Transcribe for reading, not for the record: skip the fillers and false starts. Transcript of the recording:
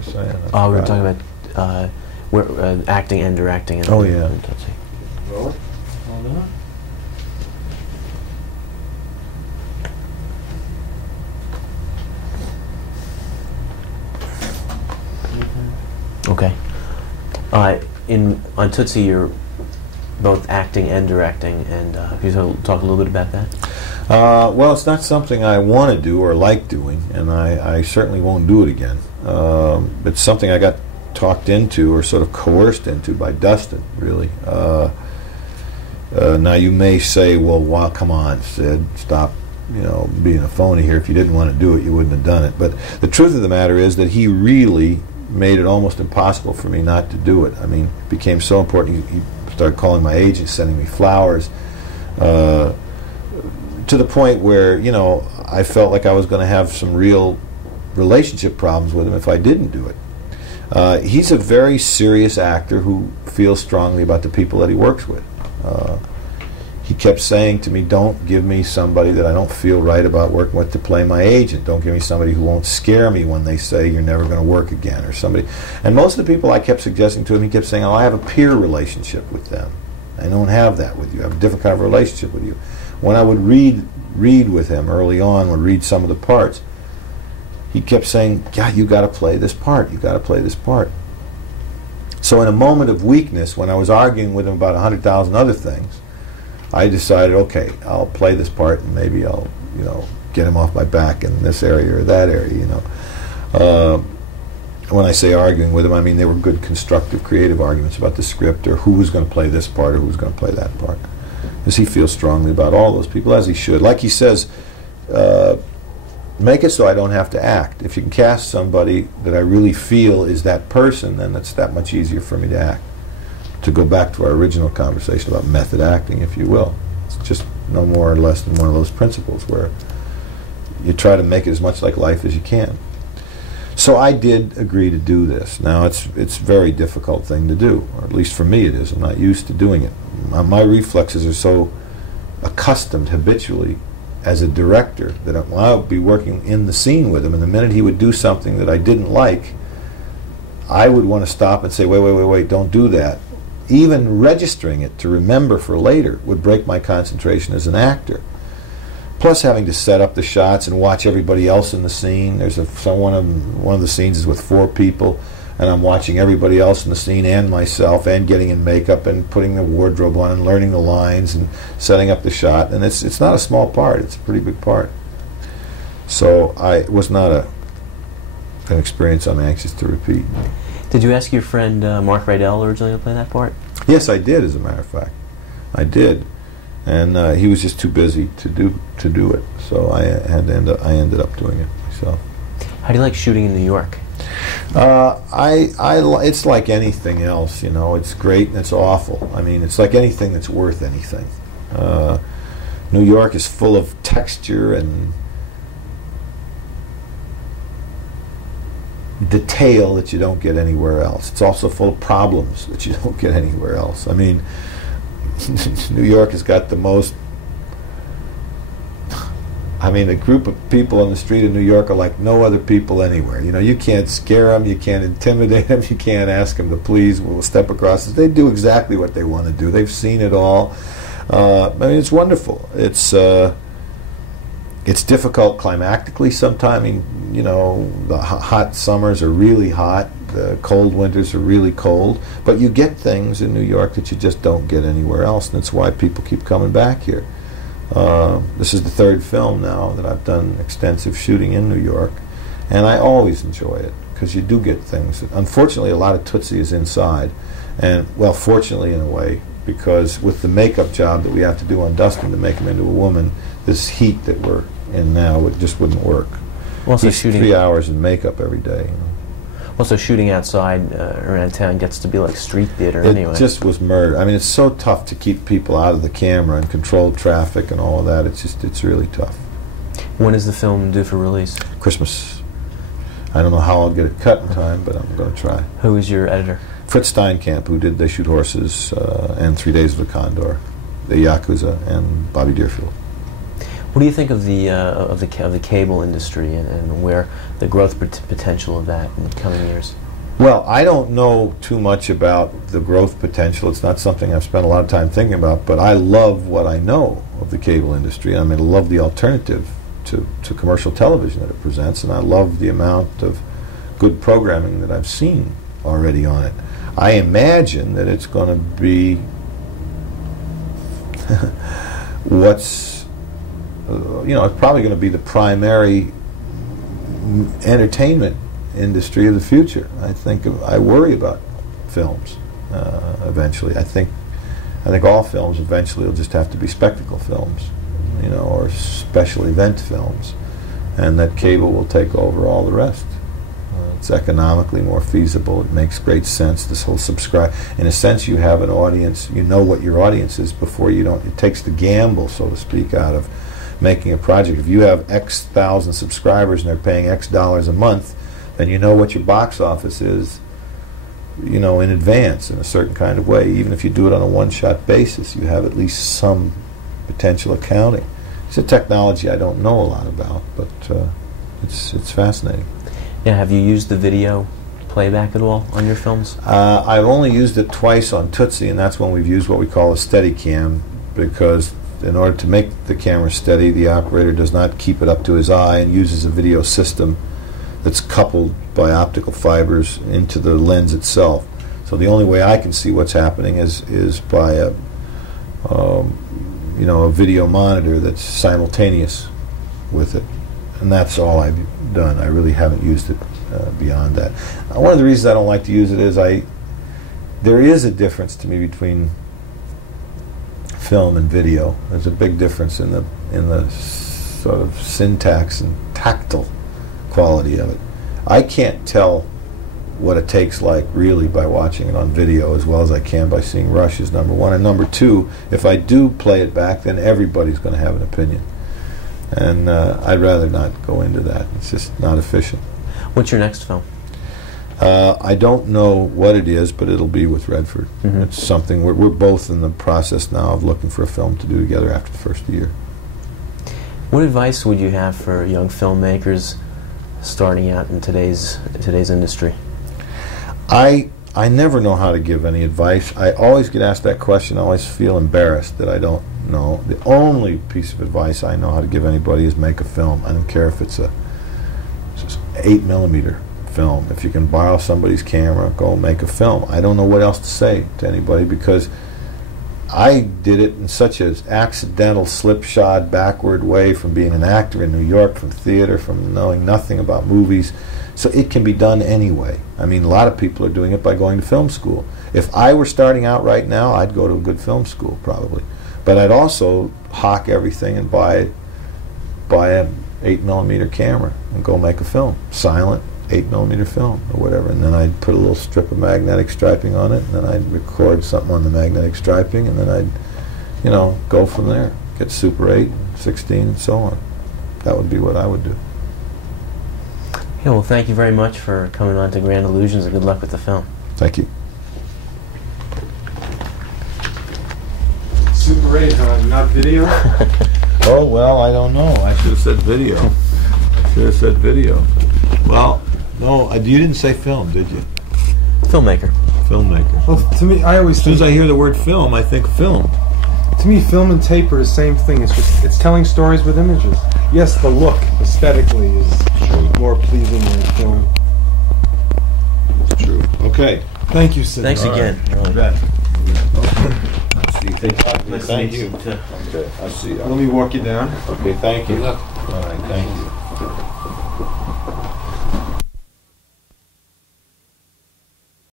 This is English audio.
I saying? Oh, we were talking about acting and directing. Oh, yeah. Roll it. Hold on. Okay. On Tootsie, you're both acting and directing, and can you talk a little bit about that? Well, it's not something I want to do or like doing, and I certainly won't do it again. It's something I got talked into or sort of coerced into by Dustin, really. Now you may say, well, come on, Sid, stop, being a phony here. If you didn't want to do it, you wouldn't have done it. But the truth of the matter is that he really made it almost impossible for me not to do it. I mean, it became so important. He started calling my agent, sending me flowers, to the point where, I felt like I was going to have some real relationship problems with him if I didn't do it. He's a very serious actor who feels strongly about the people that he works with. He kept saying to me, don't give me somebody that I don't feel right about working with to play my agent. Don't give me somebody who won't scare me when they say you're never going to work again, or somebody. And most of the people I kept suggesting to him, he kept saying, I have a peer relationship with them. I don't have that with you. I have a different kind of relationship with you. When I would read with him early on, would read some of the parts, he kept saying, God, you got to play this part. You got to play this part. So in a moment of weakness, when I was arguing with him about 100,000 other things, I decided, okay, I'll play this part, and maybe I'll, get him off my back in this area or that area, When I say arguing with him, I mean they were good, constructive, creative arguments about the script or who was going to play this part or who was going to play that part. Because he feels strongly about all those people, as he should. Like he says, make it so I don't have to act. If you can cast somebody that I really feel is that person, then it's that much easier for me to act. To go back to our original conversation about method acting, if you will. It's just no more or less than one of those principles where you try to make it as much like life as you can. So I did agree to do this. Now it's a very difficult thing to do, or at least for me it is. I'm not used to doing it. My reflexes are so accustomed habitually as a director that I would be working in the scene with him, and the minute he would do something that I didn't like, I would want to stop and say, wait, don't do that. Even registering it to remember for later would break my concentration as an actor. Plus having to set up the shots and watch everybody else in the scene. There's one of the scenes is with 4 people, and I'm watching everybody else in the scene and myself, and getting in makeup and putting the wardrobe on and learning the lines and setting up the shot. And it's not a small part. It's a pretty big part. So it was not an experience I'm anxious to repeat. Did you ask your friend Mark Rydell originally to play that part? Yes, I did, as a matter of fact. I did. And he was just too busy to do it. So I ended up doing it myself. How do you like shooting in New York? It's like anything else, It's great and it's awful. I mean, it's like anything that's worth anything. New York is full of texture and detail that you don't get anywhere else. It's also full of problems that you don't get anywhere else. I mean, New York has got the most... a group of people on the street of New York are like no other people anywhere. You can't scare them, you can't intimidate them, you can't ask them to please, we'll step across. They do exactly what they want to do. They've seen it all. It's wonderful. It's difficult climactically sometimes. The hot summers are really hot, the cold winters are really cold, but you get things in New York that you just don't get anywhere else, and that's why people keep coming back here. This is the 3rd film now that I've done extensive shooting in New York, and I always enjoy it, because you do get things. Unfortunately, a lot of Tootsie is inside, and, well, fortunately in a way, because with the makeup job that we have to do on Dustin to make him into a woman, this heat that we're in now, it just wouldn't work. Also shooting 3 hours in makeup every day. Also, shooting outside around town gets to be like street theater anyway. It just was murder. It's so tough to keep people out of the camera and control traffic and all of that. It's really tough. When is the film due for release? Christmas. I don't know how I'll get it cut in time, but I'm going to try. Who is your editor? Fritz Steinkamp, who did They Shoot Horses and 3 Days of the Condor, the Yakuza, and Bobby Deerfield. What do you think of the cable industry and where the growth potential of that in the coming years? Well, I don't know too much about the growth potential. It's not something I've spent a lot of time thinking about, but I love what I know of the cable industry. I mean, I love the alternative to commercial television that it presents, and I love the amount of good programming that I've seen already on it. I imagine that it's going to be what's, it's probably going to be the primary entertainment industry of the future. I worry about films eventually. I think all films eventually will just have to be spectacle films, or special event films, and that cable will take over all the rest. It's economically more feasible. It makes great sense. This whole subscribe, in a sense, you have an audience. You know what your audience is before you don't. It takes the gamble, so to speak, out of making a project. If you have X thousand subscribers and they're paying X dollars a month, then you know what your box office is, in advance in a certain kind of way. Even if you do it on a one-shot basis, you have at least some potential accounting. It's a technology I don't know a lot about, but it's fascinating. Yeah, have you used the video playback at all on your films? I've only used it twice on Tootsie, and that's when we've used what we call a Steadicam, because in order to make the camera steady, the operator does not keep it up to his eye and uses a video system that's coupled by optical fibers into the lens itself. So the only way I can see what's happening is by a video monitor that's simultaneous with it, and that's all I've done. I really haven't used it beyond that. One of the reasons I don't like to use it is there is a difference to me between film and video. There's a big difference in the sort of syntax and tactile quality of it. I can't tell what it takes like really by watching it on video as well as I can by seeing rushes, number one. And number two, if I do play it back, then everybody's going to have an opinion. And I'd rather not go into that. It's just not efficient. What's your next film? I don't know what it is, but it'll be with Redford. Mm-hmm. It's something we're both in the process now of looking for a film to do together after the first year. What advice would you have for young filmmakers starting out in today's industry? I never know how to give any advice. I always get asked that question. I always feel embarrassed that I don't know. The only piece of advice I know how to give anybody is make a film. I don't care if it's a 8mm film. If you can borrow somebody's camera, go make a film. I don't know what else to say to anybody, because I did it in such an accidental, slipshod, backward way from being an actor in New York, from theater, from knowing nothing about movies. So it can be done anyway. I mean, a lot of people are doing it by going to film school. If I were starting out right now, I'd go to a good film school probably. But I'd also hawk everything and buy an 8mm camera and go make a film. Silent 8mm film or whatever. And then I'd put a little strip of magnetic striping on it, and then I'd record something on the magnetic striping, and then I'd, go from there. Get Super 8, 16, and so on. That would be what I would do. Yeah, well, thank you very much for coming on to Grand Illusions, and good luck with the film. Thank you. Super 8, huh? Not video? Oh, well, I don't know. I should have said video. Well, no, you didn't say film, did you? Filmmaker. Filmmaker. Well, to me, I always As soon as I hear the word film, I think film. To me, film and tape are the same thing. It's telling stories with images. Yes, the look aesthetically is more pleasing than film. It's true. Okay. Thank you, Sid. Thanks again. You bet. See you. Nice Thank to you. meet you, too. Okay, I'll see you. Let me walk you down. Okay, thank you. Good luck. All right, thank you.